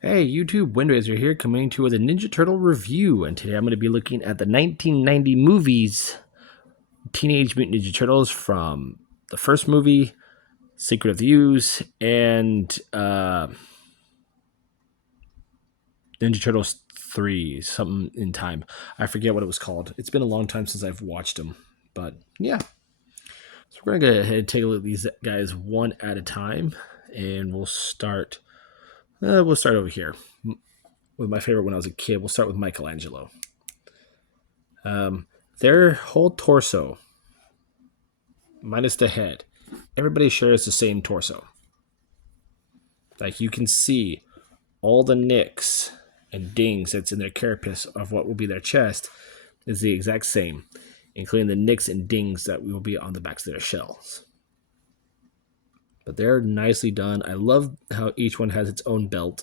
Hey YouTube, Windraiser here, coming to you with a Ninja Turtle review, and today I'm going to be looking at the 1990 movies, Teenage Mutant Ninja Turtles, from the first movie, Secret of the Ooze, and Ninja Turtles 3, something in time. I forget what it was called. It's been a long time since I've watched them, but yeah. So we're going to go ahead and take a look at these guys one at a time, and we'll start over here with my favorite when I was a kid. We'll start with Michelangelo. Um, their whole torso, minus the head, everybody shares the same torso. Like you can see all the nicks and dings that's in their carapace of what will be their chest is the exact same, including the nicks and dings that will be on the backs of their shells. But they're nicely done. I love how each one has its own belt.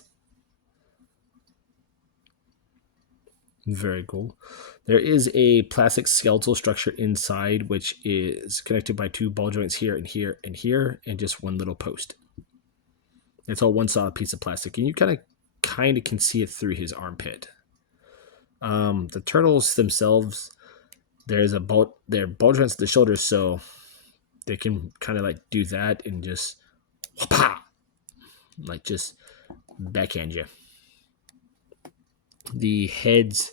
Very cool. There is a plastic skeletal structure inside, which is connected by two ball joints here and here and here, and just one little post. It's all one solid piece of plastic, and you kind of can see it through his armpit. The turtles themselves, there's they're ball joints at the shoulders, so they can kind of like do that and just whoop-ah, like just backhand you. The heads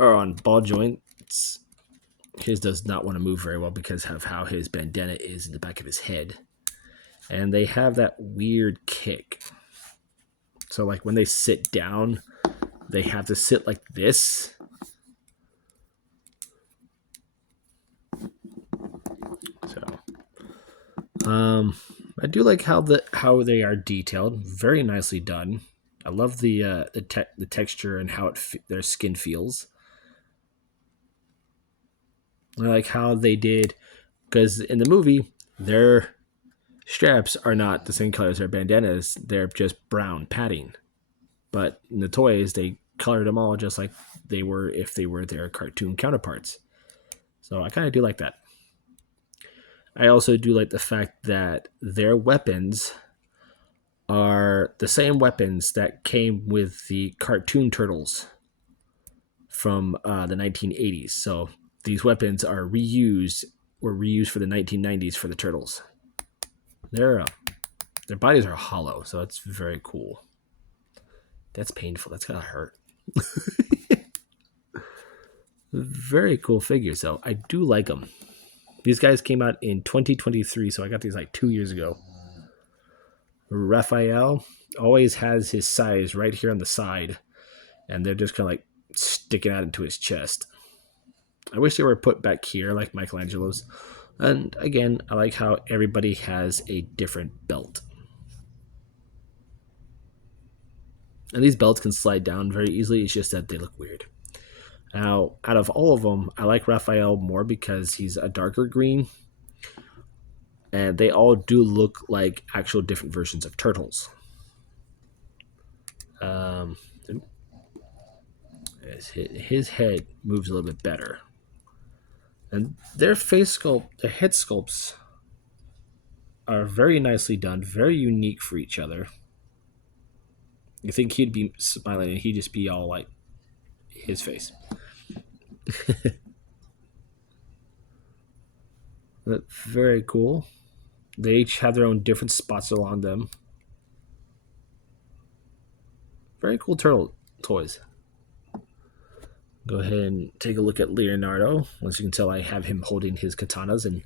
are on ball joints. His does not want to move very well because of how his bandana is in the back of his head. And they have that weird kick. So like when they sit down, they have to sit like this. So I do like how they are detailed, very nicely done. I love the texture and how their skin feels. I like how they did, because in the movie their straps are not the same color as their bandanas. They're just brown padding. But in the toys, they colored them all just like they were if they were their cartoon counterparts. So I kind of do like that. I also do like the fact that their weapons are the same weapons that came with the cartoon turtles from the 1980s. So these weapons were reused for the 1990s for the turtles. Their bodies are hollow, so that's very cool. That's painful. That's gotta hurt. Very cool figures, though. I do like them. These guys came out in 2023, so I got these like 2 years ago. Raphael always has his size right here on the side, and they're just kind of like sticking out into his chest. I wish they were put back here like Michelangelo's. And again, I like how everybody has a different belt. And these belts can slide down very easily. It's just that they look weird. Now, out of all of them, I like Raphael more because he's a darker green. And they all do look like actual different versions of turtles. His head moves a little bit better. And their their head sculpts are very nicely done, very unique for each other. You think he'd be smiling and he'd just be all like his face. But very cool. They each have their own different spots along them. Very cool turtle toys. Go ahead and take a look at Leonardo. Once you can tell, I have him holding his katanas, and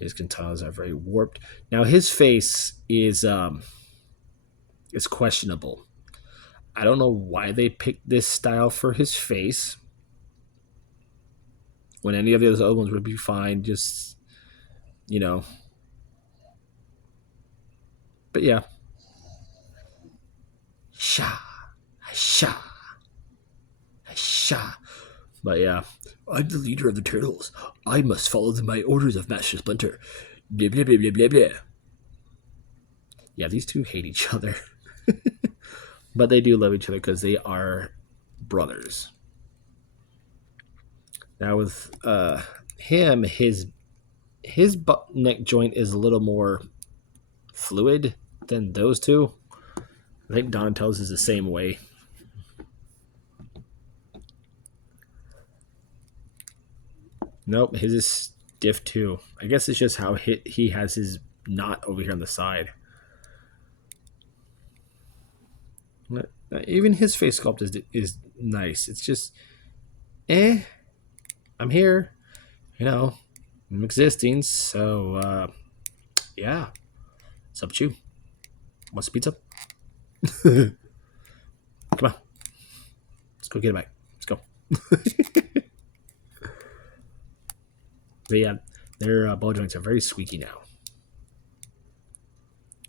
his katanas are very warped. Now his face is questionable. I don't know why they picked this style for his face when any of the other ones would be fine. Just you know, but yeah, sha, sha, sha. But yeah, I'm the leader of the turtles. I must follow my orders of Master Splinter. Blah blah blah blah blah blah. Yeah, these two hate each other. But they do love each other because they are brothers. Now with him, his neck joint is a little more fluid than those two. I think Donatello's is the same way. Nope, his is stiff too. I guess it's just how he has his knot over here on the side. Even his face sculpt is nice. It's just, eh. I'm here, you know. I'm existing, so yeah. What's up, Chew? What's the pizza? Come on, let's go get it back. Let's go. But yeah, their ball joints are very squeaky now.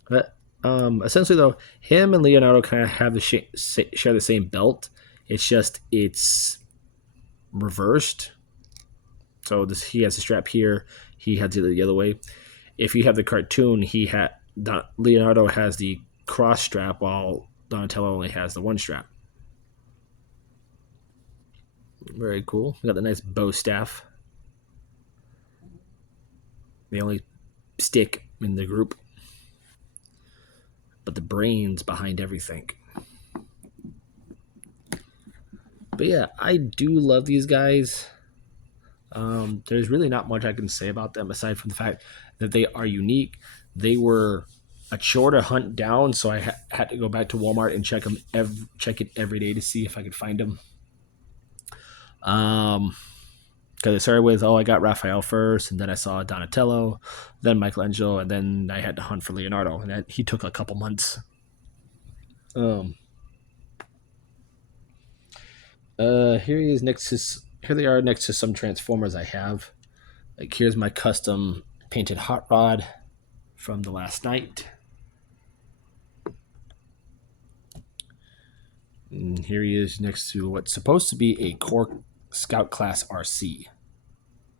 But essentially, though, him and Leonardo kind of have share the same belt. It's just it's reversed. So he has a strap here. He has it the other way. If you have the cartoon, Leonardo has the cross strap while Donatello only has the one strap. Very cool. We got the nice bow staff. The only stick in the group, but the brains behind everything. But yeah, I do love these guys. There's really not much I can say about them aside from the fact that they are unique. They were a chore to hunt down, so I had to go back to Walmart and check it every day to see if I could find them. Because it started with, I got Raphael first, and then I saw Donatello, then Michelangelo, and then I had to hunt for Leonardo, and he took a couple months. Here he is next to. Here they are next to some Transformers I have. Like here's my custom painted hot rod from the last night. And here he is next to what's supposed to be a Core Scout Class RC.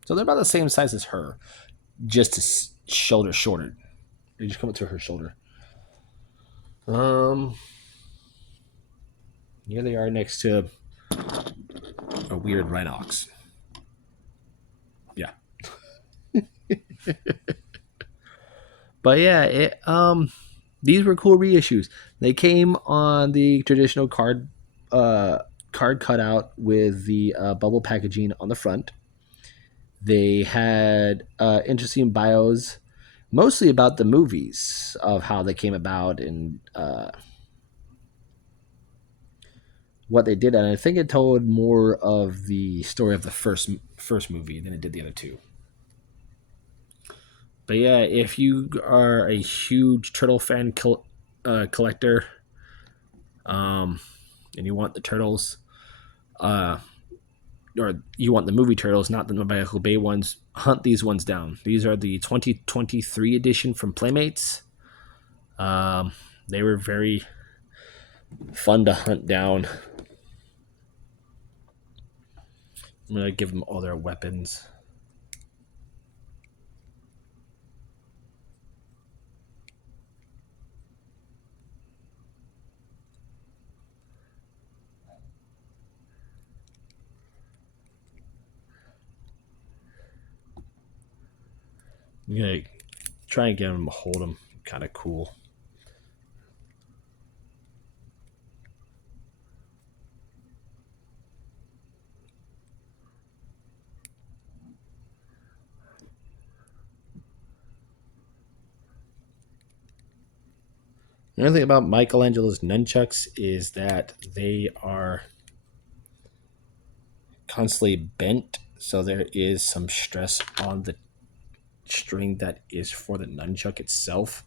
So they're about the same size as her, just a shoulder shorter. They just come up to her shoulder. Here they are next to a weird Rhinox. Yeah. But yeah, these were cool reissues. They came on the traditional card cutout with the bubble packaging on the front. They had interesting bios, mostly about the movies of how they came about and what they did. And I think it told more of the story of the first movie than it did the other two. But yeah, if you are a huge turtle fan collector, and you want the turtles, or you want the movie turtles, not the Michael Bay ones, hunt these ones down. These are the 2023 edition from Playmates. They were very fun to hunt down. I'm gonna give them all their weapons. I'm gonna try and get them to hold them. Kind of cool. The only thing about Michelangelo's nunchucks is that they are constantly bent, so there is some stress on the string that is for the nunchuck itself.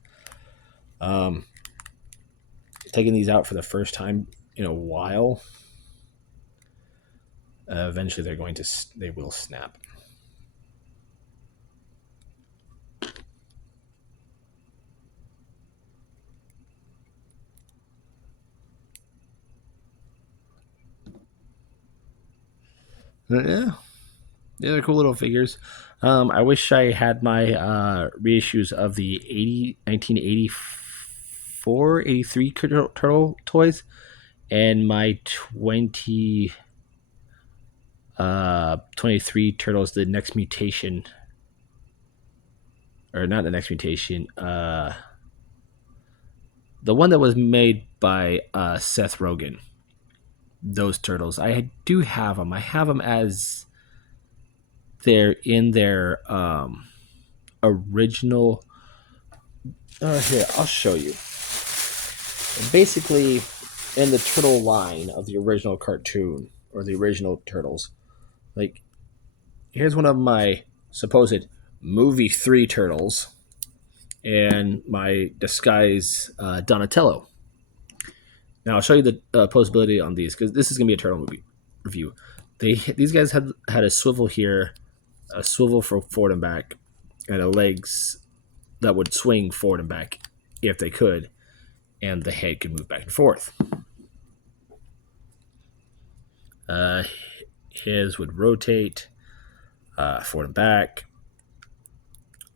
Taking these out for the first time in a while, eventually they will snap. Yeah, they're cool little figures. I wish I had my reissues of the 1984, 83 turtle toys and my 23 turtles, the next mutation, or not the next mutation, the one that was made by Seth Rogen. Those turtles, I do have them. I have them as they're in their original. Here, I'll show you. Basically, in the turtle line of the original cartoon or the original turtles, like here's one of my supposed movie 3 turtles and my disguise Donatello. Now I'll show you the posability on these because this is gonna be a turtle movie review. These guys had a swivel here, a swivel for forward and back, and a legs that would swing forward and back if they could, and the head could move back and forth. Uh, his would rotate forward and back.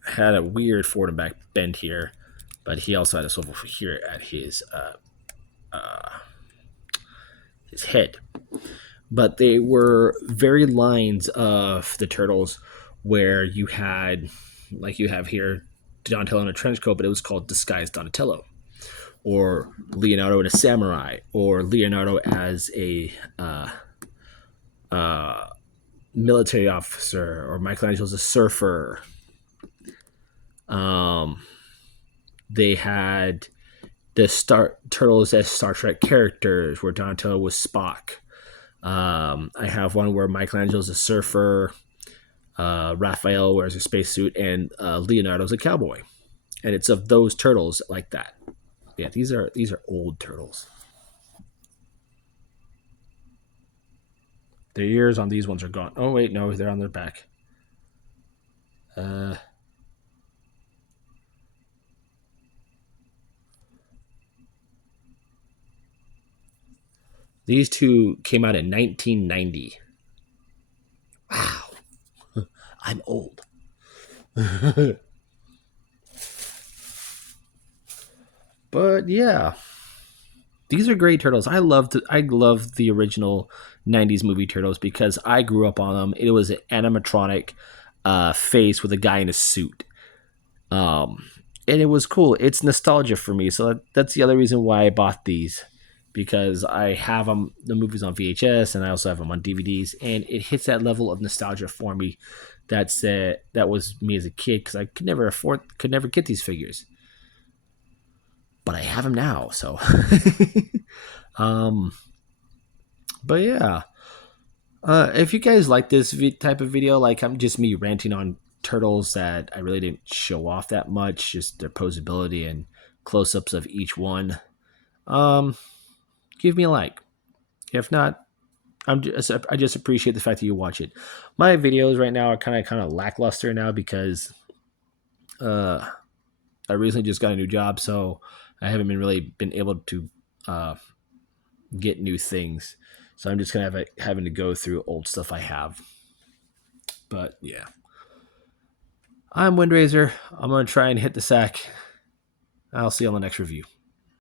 Had a weird forward and back bend here, but he also had a swivel here at his head. But they were very lines of the turtles where you had, like you have here, Donatello in a trench coat, but it was called Disguised Donatello, or Leonardo in a samurai, or Leonardo as a military officer, or Michelangelo's a surfer. They had the turtles as Star Trek characters, where Donatello was Spock. I have one where Michelangelo's a surfer, Raphael wears a spacesuit, and Leonardo's a cowboy. And it's of those turtles like that. Yeah, these are old turtles. Their ears on these ones are gone. Oh wait, no, they're on their back. Uh, these two came out in 1990. Wow, I'm old. But yeah, these are great turtles. I love the original 90s movie turtles because I grew up on them. It was an animatronic face with a guy in a suit. Um, and it was cool. It's nostalgia for me. So that's the other reason why I bought these, because I have them, the movies on VHS, and I also have them on DVDs, and it hits that level of nostalgia for me. That was me as a kid because I could never get these figures, but I have them now. So, um, but yeah, if you guys like this type of video, like I'm just me ranting on turtles that I really didn't show off that much, just their posability and close-ups of each one, um, give me a like. If not, I just appreciate the fact that you watch it. My videos right now are kind of lackluster now because uh, I recently just got a new job, so I haven't been able to uh, get new things. So I'm just having to go through old stuff I have. But yeah, I'm Windraiser. I'm gonna try and hit the sack. I'll see you on the next review.